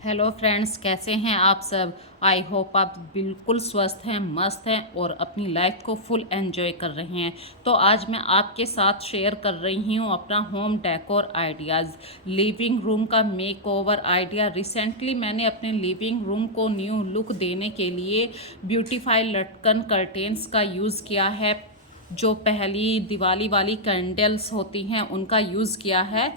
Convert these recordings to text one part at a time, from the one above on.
Hello friends, कैसे हैं आप सब। आई होप आप बिल्कुल स्वस्थ हैं, मस्त हैं और अपनी लाइफ को फुल एंजॉय कर रहे हैं। तो आज मैं आपके साथ शेयर कर रही हूँ अपना home decor ideas, living room का मेक ओवर आइडिया। रिसेंटली मैंने अपने लिविंग रूम को न्यू लुक देने के लिए ब्यूटीफाई लटकन कर्टेन्स का यूज़ किया है। जो पहली दिवाली वाली कैंडल्स होती हैं उनका यूज़ किया है।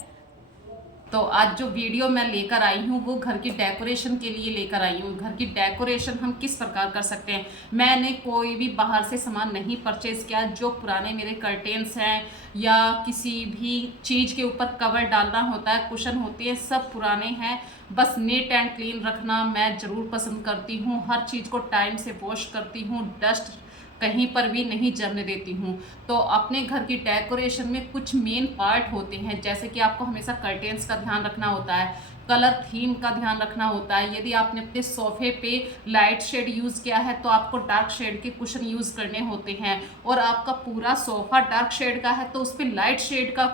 तो आज जो वीडियो मैं लेकर आई हूँ वो घर की डेकोरेशन के लिए लेकर आई हूँ। घर की डेकोरेशन हम किस प्रकार कर सकते हैं। मैंने कोई भी बाहर से सामान नहीं परचेज किया। जो पुराने मेरे कर्टेन्स हैं या किसी भी चीज़ के ऊपर कवर डालना होता है, कुशन होती है, सब पुराने हैं। बस नीट एंड क्लीन रखना मैं ज़रूर पसंद करती हूँ। हर चीज़ को टाइम से वॉश करती हूँ, डस्ट कहीं पर भी नहीं जमने देती हूँ। तो अपने घर की डेकोरेशन में कुछ मेन पार्ट होते हैं, जैसे कि आपको हमेशा कर्टेन्स का ध्यान रखना होता है, कलर थीम का ध्यान रखना होता है। यदि आपने अपने सोफे पे लाइट शेड यूज़ किया है तो आपको डार्क शेड के कुशन यूज़ करने होते हैं, और आपका पूरा सोफा डार्क शेड का है तो उस पर लाइट शेड का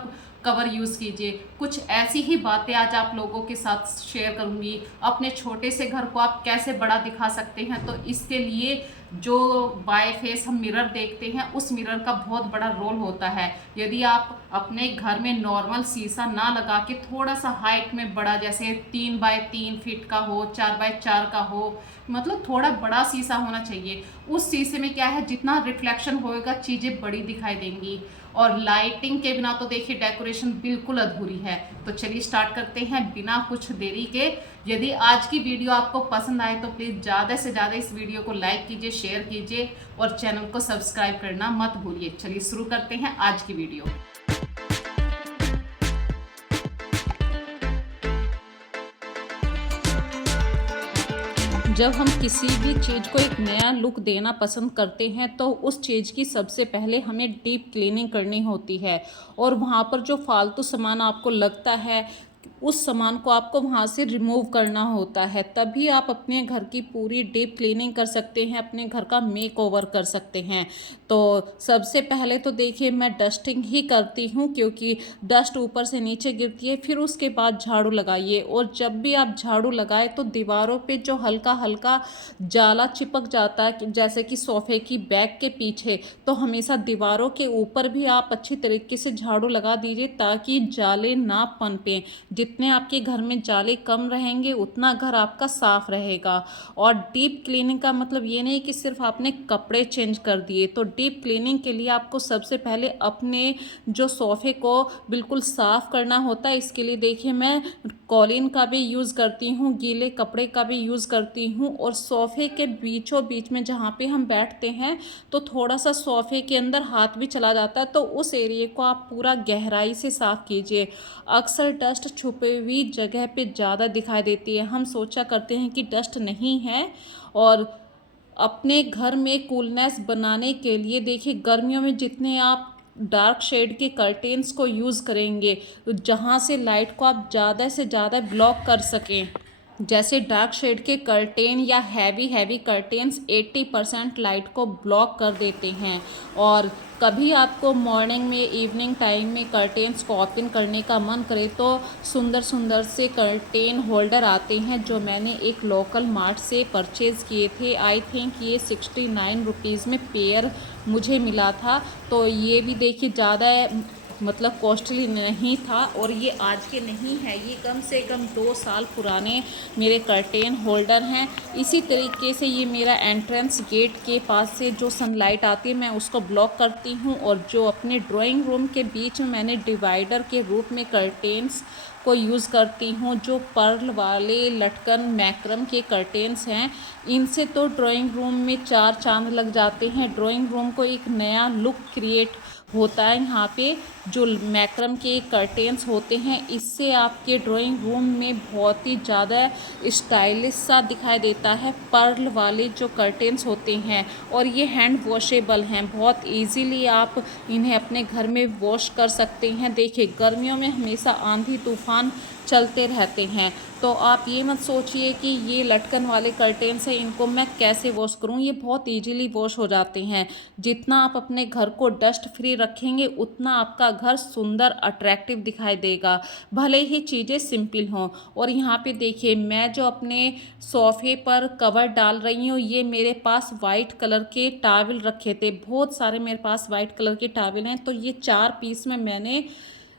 कवर यूज़ कीजिए। कुछ ऐसी ही बातें आज आप लोगों के साथ शेयर करूंगी। अपने छोटे से घर को आप कैसे बड़ा दिखा सकते हैं, तो इसके लिए जो बाय फेस हम मिरर देखते हैं उस मिरर का बहुत बड़ा रोल होता है। यदि आप अपने घर में नॉर्मल शीशा ना लगा के थोड़ा सा हाइट में बड़ा, जैसे 3 बाय 3 फीट का हो, 4 बाय 4 का हो, मतलब थोड़ा बड़ा शीशा होना चाहिए। उस शीशे में क्या है, जितना रिफ्लेक्शन होएगा चीज़ें बड़ी दिखाई देंगी। और लाइटिंग के बिना तो देखिए डेकोरेशन बिल्कुल अधूरी है। तो चलिए स्टार्ट करते हैं बिना कुछ देरी के। यदि आज की वीडियो आपको पसंद आए तो प्लीज़ ज़्यादा से ज़्यादा इस वीडियो को लाइक कीजिए, शेयर कीजिए और चैनल को सब्सक्राइब करना मत भूलिए। चलिए शुरू करते हैं आज की वीडियो। जब हम किसी भी चीज़ को एक नया लुक देना पसंद करते हैं तो उस चीज़ की सबसे पहले हमें डीप क्लीनिंग करनी होती है, और वहाँ पर जो फालतू सामान आपको लगता है उस सामान को आपको वहाँ से रिमूव करना होता है। तभी आप अपने घर की पूरी डीप क्लीनिंग कर सकते हैं, अपने घर का मेक ओवर कर सकते हैं। तो सबसे पहले तो देखिए मैं डस्टिंग ही करती हूँ, क्योंकि डस्ट ऊपर से नीचे गिरती है। फिर उसके बाद झाड़ू लगाइए, और जब भी आप झाड़ू लगाए तो दीवारों पे जो हल्का हल्का जाला चिपक जाता है, जैसे कि सोफे की बैक के पीछे, तो हमेशा दीवारों के ऊपर भी आप अच्छी तरीके से झाड़ू लगा दीजिए ताकि जाले ना पनपें। जितने आपके घर में जाले कम रहेंगे उतना घर आपका साफ रहेगा। और डीप क्लीनिंग का मतलब ये नहीं कि सिर्फ आपने कपड़े चेंज कर दिए। तो डीप क्लीनिंग के लिए आपको सबसे पहले अपने जो सोफे को बिल्कुल साफ करना होता है। इसके लिए देखिए मैं कॉलिन का भी यूज़ करती हूँ, गीले कपड़े का भी यूज़ करती हूँ, और सोफे के बीचों बीच में जहाँ पे हम बैठते हैं तो थोड़ा सा सोफे के अंदर हाथ भी चला जाता है, तो उस एरिए को आप पूरा गहराई से साफ कीजिए। अक्सर डस्ट छुपी हुई जगह पे ज़्यादा दिखाई देती है। हम सोचा करते हैं कि डस्ट नहीं है। और अपने घर में कूलनेस बनाने के लिए देखिए गर्मियों में जितने आप डार्क शेड के कर्टेन्स को यूज़ करेंगे, जहाँ से लाइट को आप ज़्यादा से ज़्यादा ब्लॉक कर सकें, जैसे डार्क शेड के कर्टेन या हैवी हैवी कर्टेन्स 80% लाइट को ब्लॉक कर देते हैं। और कभी आपको मॉर्निंग में, इवनिंग टाइम में कर्टेन्स को ओपन करने का मन करे तो सुंदर सुंदर से कर्टेन होल्डर आते हैं, जो मैंने एक लोकल मार्ट से परचेज़ किए थे। आई थिंक ये 69 रुपीज़ में पेयर मुझे मिला था। तो ये भी देखिए ज़्यादा मतलब कॉस्टली नहीं था, और ये आज के नहीं है, ये कम से कम 2 साल पुराने मेरे कर्टेन होल्डर हैं। इसी तरीके से ये मेरा एंट्रेंस गेट के पास से जो सनलाइट आती है मैं उसको ब्लॉक करती हूँ। और जो अपने ड्राइंग रूम के बीच में मैंने डिवाइडर के रूप में कर्टेन्स को यूज़ करती हूँ, जो पर्ल वाले लटकन मैक्रम के कर्टेन्स हैं। इनसे तो ड्राइंग रूम में 4 चांद लग जाते हैं। ड्राइंग रूम को एक नया लुक क्रिएट होता है। यहाँ पे जो मैक्रम के कर्टेन्स होते हैं इससे आपके ड्राइंग रूम में बहुत ही ज़्यादा स्टाइलिश सा दिखाई देता है। पर्ल वाले जो कर्टेन्स होते हैं, और ये हैंड वॉशेबल हैं, बहुत इजीली आप इन्हें अपने घर में वॉश कर सकते हैं। देखिए गर्मियों में हमेशा आंधी तूफान चलते रहते हैं। तो आप ये मत सोचिए कि ये लटकन वाले कर्टेन्स हैं, इनको मैं कैसे वॉश करूं, ये बहुत इजीली वॉश हो जाते हैं। जितना आप अपने घर को डस्ट फ्री रखेंगे उतना आपका घर सुंदर अट्रैक्टिव दिखाई देगा, भले ही चीज़ें सिंपल हों। और यहाँ पे देखिए, मैं जो अपने सोफ़े पर कवर डाल रही हूँ, ये मेरे पास वाइट कलर के टॉवल रखे थे, बहुत सारे मेरे पास वाइट कलर के टॉवल हैं। तो ये 4 पीस में मैंने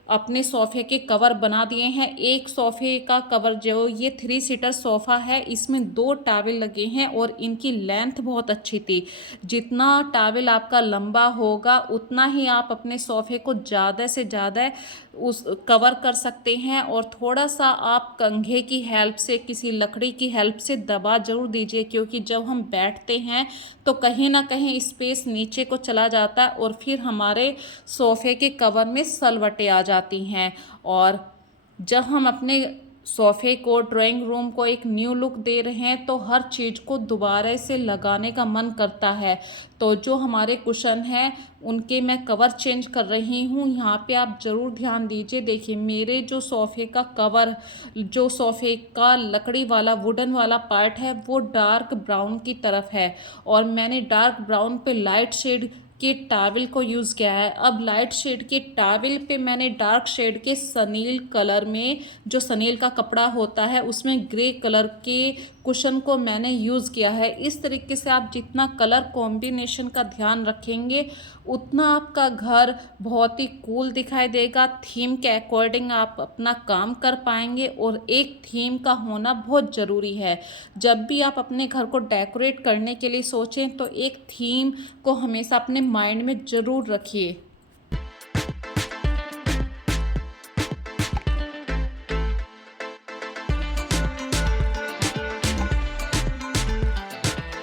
अपने सोफ़े के कवर बना दिए हैं। एक सोफ़े का कवर जो ये 3 सीटर सोफ़ा है, इसमें 2 टॉवल लगे हैं और इनकी लेंथ बहुत अच्छी थी। जितना टॉवल आपका लंबा होगा उतना ही आप अपने सोफ़े को ज़्यादा से ज़्यादा उस कवर कर सकते हैं। और थोड़ा सा आप कंघे की हेल्प से, किसी लकड़ी की हेल्प से दबा ज़रूर दीजिए, क्योंकि जब हम बैठते हैं तो कहीं ना कहीं स्पेस नीचे को चला जाता है और फिर हमारे सोफ़े के कवर में सलवटें आ जाती हैं। और जब हम अपने सोफ़े को, ड्राइंग रूम को एक न्यू लुक दे रहे हैं तो हर चीज़ को दोबारा से लगाने का मन करता है। तो जो हमारे कुशन हैं उनके मैं कवर चेंज कर रही हूँ, यहाँ पे आप ज़रूर ध्यान दीजिए। देखिए, मेरे जो सोफ़े का कवर, जो सोफ़े का लकड़ी वाला वुडन वाला पार्ट है, वो डार्क ब्राउन की तरफ है और मैंने डार्क ब्राउन पे लाइट शेड के टॉवल को यूज़ किया है। अब लाइट शेड के टॉवल पे मैंने डार्क शेड के सनील कलर में, जो सनील का कपड़ा होता है, उसमें ग्रे कलर के कुशन को मैंने यूज़ किया है। इस तरीके से आप जितना कलर कॉम्बिनेशन का ध्यान रखेंगे उतना आपका घर बहुत ही कूल दिखाई देगा। थीम के अकॉर्डिंग आप अपना काम कर पाएंगे और एक थीम का होना बहुत ज़रूरी है। जब भी आप अपने घर को डेकोरेट करने के लिए सोचें तो एक थीम को हमेशा अपने माइंड में ज़रूर रखिए।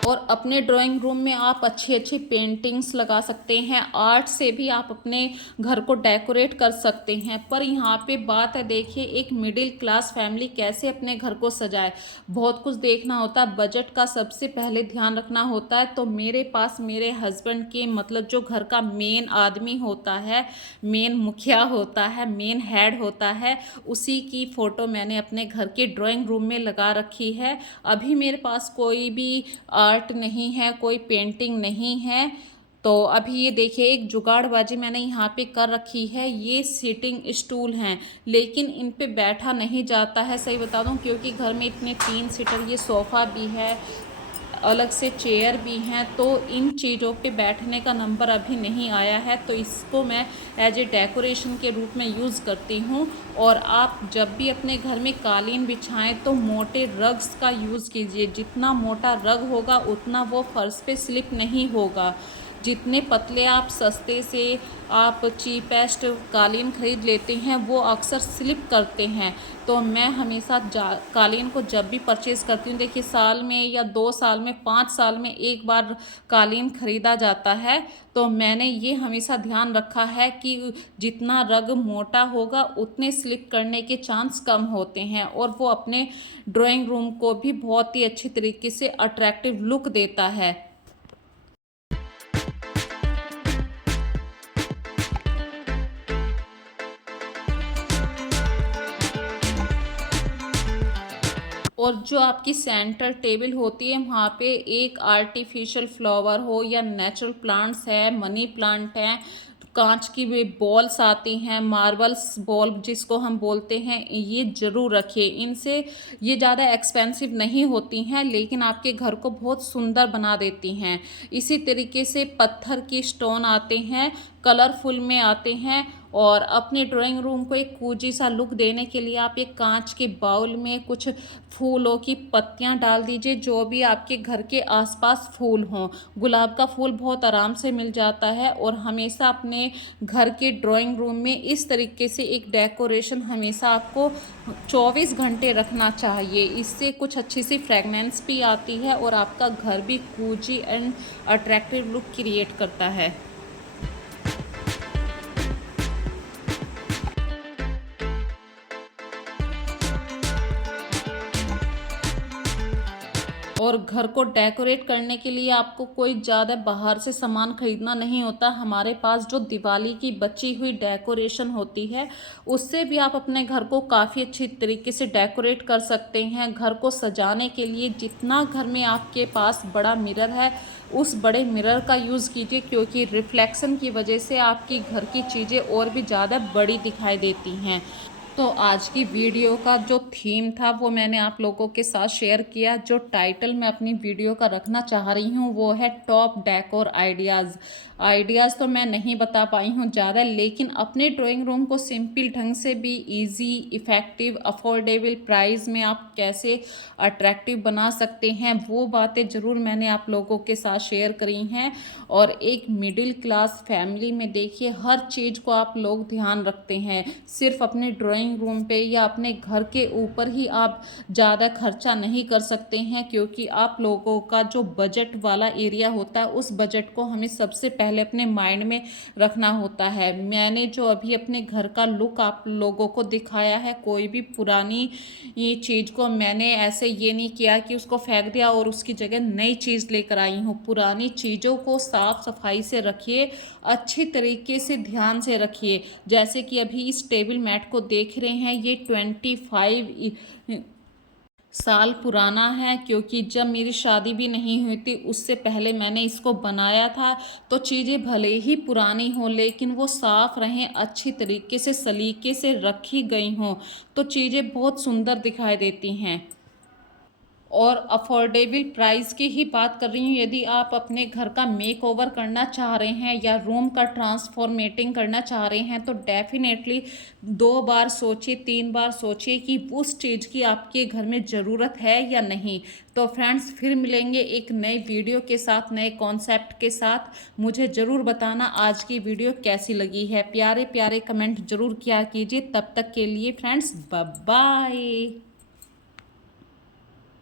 और अपने ड्राइंग रूम में आप अच्छी अच्छी पेंटिंग्स लगा सकते हैं, आर्ट से भी आप अपने घर को डेकोरेट कर सकते हैं। पर यहाँ पे बात है, देखिए, एक मिडिल क्लास फैमिली कैसे अपने घर को सजाए। बहुत कुछ देखना होता है, बजट का सबसे पहले ध्यान रखना होता है। तो मेरे पास मेरे हस्बैंड के, मतलब जो घर का मेन आदमी होता है, मेन मुखिया होता है, मेन हेड होता है, उसी की फ़ोटो मैंने अपने घर के ड्राइंग रूम में लगा रखी है। अभी मेरे पास कोई भी आर्ट नहीं है, कोई पेंटिंग नहीं है। तो अभी ये देखिए, एक जुगाड़बाजी मैंने यहाँ पे कर रखी है। ये सीटिंग स्टूल हैं, लेकिन इन पे बैठा नहीं जाता है, सही बता दूँ, क्योंकि घर में इतने 3 सीटर ये सोफ़ा भी है, अलग से चेयर भी हैं, तो इन चीज़ों पे बैठने का नंबर अभी नहीं आया है। तो इसको मैं एज ए डेकोरेशन के रूप में यूज़ करती हूँ। और आप जब भी अपने घर में कालीन बिछाएं तो मोटे रग्स का यूज़ कीजिए। जितना मोटा रग होगा उतना वो फर्श पे स्लिप नहीं होगा। जितने पतले आप सस्ते से आप चीपेस्ट कालीन खरीद लेते हैं वो अक्सर स्लिप करते हैं। तो मैं हमेशा कालीन को जब भी परचेज़ करती हूँ, देखिए, साल में या 2 साल में, 5 साल में एक बार कालीन खरीदा जाता है। तो मैंने ये हमेशा ध्यान रखा है कि जितना रग मोटा होगा उतने स्लिप करने के चांस कम होते हैं और वो अपने ड्राइंग रूम को भी बहुत ही अच्छी तरीके से अट्रैक्टिव लुक देता है। और जो आपकी सेंटर टेबल होती है वहाँ पे एक आर्टिफिशियल फ्लावर हो या नेचुरल प्लांट्स है, मनी प्लांट है, कांच की वे बॉल्स आती हैं, मार्बल्स बॉल जिसको हम बोलते हैं, ये ज़रूर रखिए। इनसे ये ज़्यादा एक्सपेंसिव नहीं होती हैं लेकिन आपके घर को बहुत सुंदर बना देती हैं। इसी तरीके से पत्थर की स्टोन आते हैं, कलरफुल में आते हैं। और अपने ड्राइंग रूम को एक कूजी सा लुक देने के लिए आप एक कांच के बाउल में कुछ फूलों की पत्तियां डाल दीजिए, जो भी आपके घर के आसपास फूल हों। गुलाब का फूल बहुत आराम से मिल जाता है। और हमेशा अपने घर के ड्राइंग रूम में इस तरीके से एक डेकोरेशन हमेशा आपको 24 घंटे रखना चाहिए। इससे कुछ अच्छी सी फ्रेगनेंस भी आती है और आपका घर भी cosy and attractive look create करता है। और घर को डेकोरेट करने के लिए आपको कोई ज़्यादा बाहर से सामान खरीदना नहीं होता। हमारे पास जो दिवाली की बची हुई डेकोरेशन होती है उससे भी आप अपने घर को काफ़ी अच्छी तरीके से डेकोरेट कर सकते हैं। घर को सजाने के लिए जितना घर में आपके पास बड़ा मिरर है उस बड़े मिरर का यूज़ कीजिए, क्योंकि रिफ्लेक्शन की वजह से आपकी घर की चीज़ें और भी ज़्यादा बड़ी दिखाई देती हैं। तो आज की वीडियो का जो थीम था वो मैंने आप लोगों के साथ शेयर किया। जो टाइटल मैं अपनी वीडियो का रखना चाह रही हूँ वो है टॉप डेकोर आइडियाज़ तो मैं नहीं बता पाई हूँ ज़्यादा, लेकिन अपने ड्राइंग रूम को सिंपल ढंग से भी इजी, इफ़ेक्टिव, अफोर्डेबल प्राइस में आप कैसे अट्रैक्टिव बना सकते हैं वो बातें ज़रूर मैंने आप लोगों के साथ शेयर करी हैं। और एक मिडिल क्लास फैमिली में देखिए हर चीज़ को आप लोग ध्यान रखते हैं, सिर्फ अपने ड्राइंग रूम पे या अपने घर के ऊपर ही आप ज़्यादा खर्चा नहीं कर सकते हैं, क्योंकि आप लोगों का जो बजट वाला एरिया होता है उस बजट को हमें सबसे पहले अपने माइंड में रखना होता है। मैंने जो अभी अपने घर का लुक आप लोगों को दिखाया है, कोई भी पुरानी ये चीज़ को मैंने ऐसे ये नहीं किया कि उसको फेंक दिया और उसकी जगह नई चीज़ लेकर आई हूँ। पुरानी चीज़ों को साफ सफाई से रखिए, अच्छी तरीके से ध्यान से रखिए। जैसे कि अभी इस टेबल मैट को देख रहे हैं, ये 25 साल पुराना है, क्योंकि जब मेरी शादी भी नहीं हुई थी उससे पहले मैंने इसको बनाया था। तो चीज़ें भले ही पुरानी हों लेकिन वो साफ़ रहें, अच्छी तरीके से सलीके से रखी गई हों तो चीज़ें बहुत सुंदर दिखाई देती हैं। और अफोर्डेबल प्राइस की ही बात कर रही हूँ। यदि आप अपने घर का मेक ओवर करना चाह रहे हैं या रूम का ट्रांसफॉर्मेटिंग करना चाह रहे हैं तो डेफिनेटली 2 बार सोचिए, 3 बार सोचिए कि उस चीज़ की आपके घर में ज़रूरत है या नहीं। तो फ्रेंड्स फिर मिलेंगे एक नई वीडियो के साथ, नए कॉन्सेप्ट के साथ। मुझे ज़रूर बताना आज की वीडियो कैसी लगी है, प्यारे प्यारे कमेंट ज़रूर किया कीजिए। तब तक के लिए फ्रेंड्स बाय बाय।